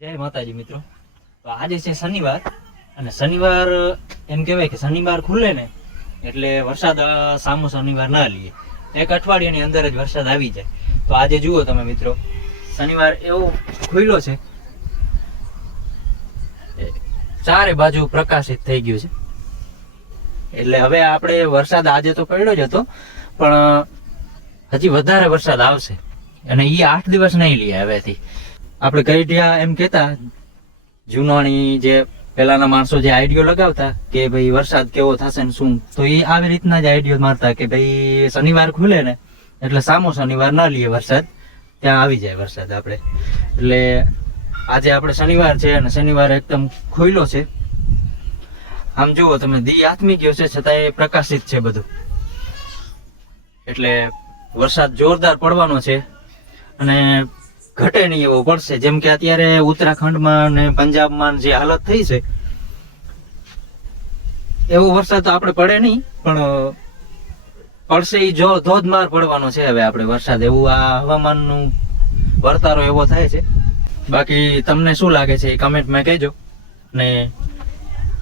જય માતાજી મિત્રો. તો આજે છે શનિવાર અને શનિવાર, એમ કહેવાય કે શનિવાર ખુલે ને એટલે વરસાદ સામો શનિવાર ના લઈએ એક અઠવાડિયાની અંદર જ વરસાદ આવી જાય. તો આજે જુઓ તમે મિત્રો, શનિવાર એવો ખુલ્લો છે. ચારે બાજુ પ્રકાશિત થઈ ગયું છે. એટલે હવે આપણે વરસાદ આજે તો પડ્યો જ હતો, પણ હજી વધારે વરસાદ આવશે. અને એ આઠ દિવસ નહીં લઈએ હવેથી. આપણે ગઈઢિયા એમ કહેતા, જૂનાણી જે પહેલાના માણસો જે આઈડિયો લગાવતા કે ભાઈ વરસાદ કેવો થશે ને શું, તો એ આવી રીતના જ આઈડિયો મારતા કે ભાઈ શનિવાર ખુલે ને, એટલે સામો શનિવાર ના લઈએ વરસાદ, ત્યાં આવી જાય વરસાદ આપણે. એટલે આજે આપણે શનિવાર છે અને શનિવાર એકદમ ખુલ્લો છે. આમ જુઓ તમે, દી આત્મી ગયો છે છતાં એ પ્રકાશિત છે બધું. એટલે વરસાદ જોરદાર પડવાનો છે. અને ઘટે નહીં એવો પડશે જેમ કે અત્યારે ઉત્તરાખંડમાં ને પંજાબમાં જે હાલત થઈ છે, એવો વરસાદ તો આપણે પડે નહીં, પણ પડશે એ જો, ધોધમાર પડવાનો છે હવે આપણે વરસાદ. એવું આ હવામાનનું વર્તારો એવો થાય છે. બાકી તમને શું લાગે છે એ કમેન્ટમાં કહેજો. ને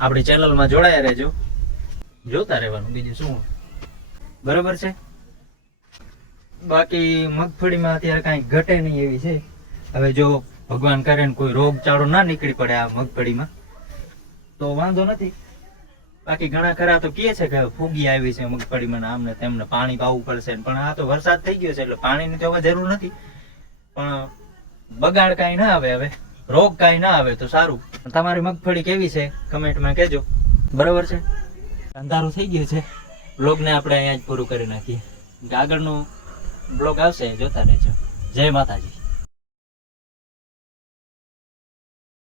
આપણી ચેનલમાં જોડાયા રહેજો. જોતા રહેવાનું બીજું શું? બરાબર છે? બાકી મગફળીમાં અત્યારે કાંઈ ઘટે નહીં એવી છે. હવે જો ભગવાન કરે ને કોઈ રોગચાળો ના નીકળી પડે આ મગફળીમાં, તો વાંધો નથી. બાકી ઘણા ખરા તો કહે છે કે ફૂગી આવી છે મગફળીમાં આમને તેમને પાણી પાવું પડશે પણ આ તો વરસાદ થઈ ગયો છે એટલે પાણીની તો હવે જરૂર નથી. પણ બગાડ કાંઈ ના આવે હવે, રોગ કાંઈ ના આવે તો સારું. તમારી મગફળી કેવી છે? કમેન્ટમાં કહેજો. બરાબર છે? અંધારું થઈ ગયું છે. બ્લોગને આપણે અહીંયા જ પૂરું કરી નાખીએ. આગળનું બ્લોગ આવશે જોતા રહેજો. જય માતાજી.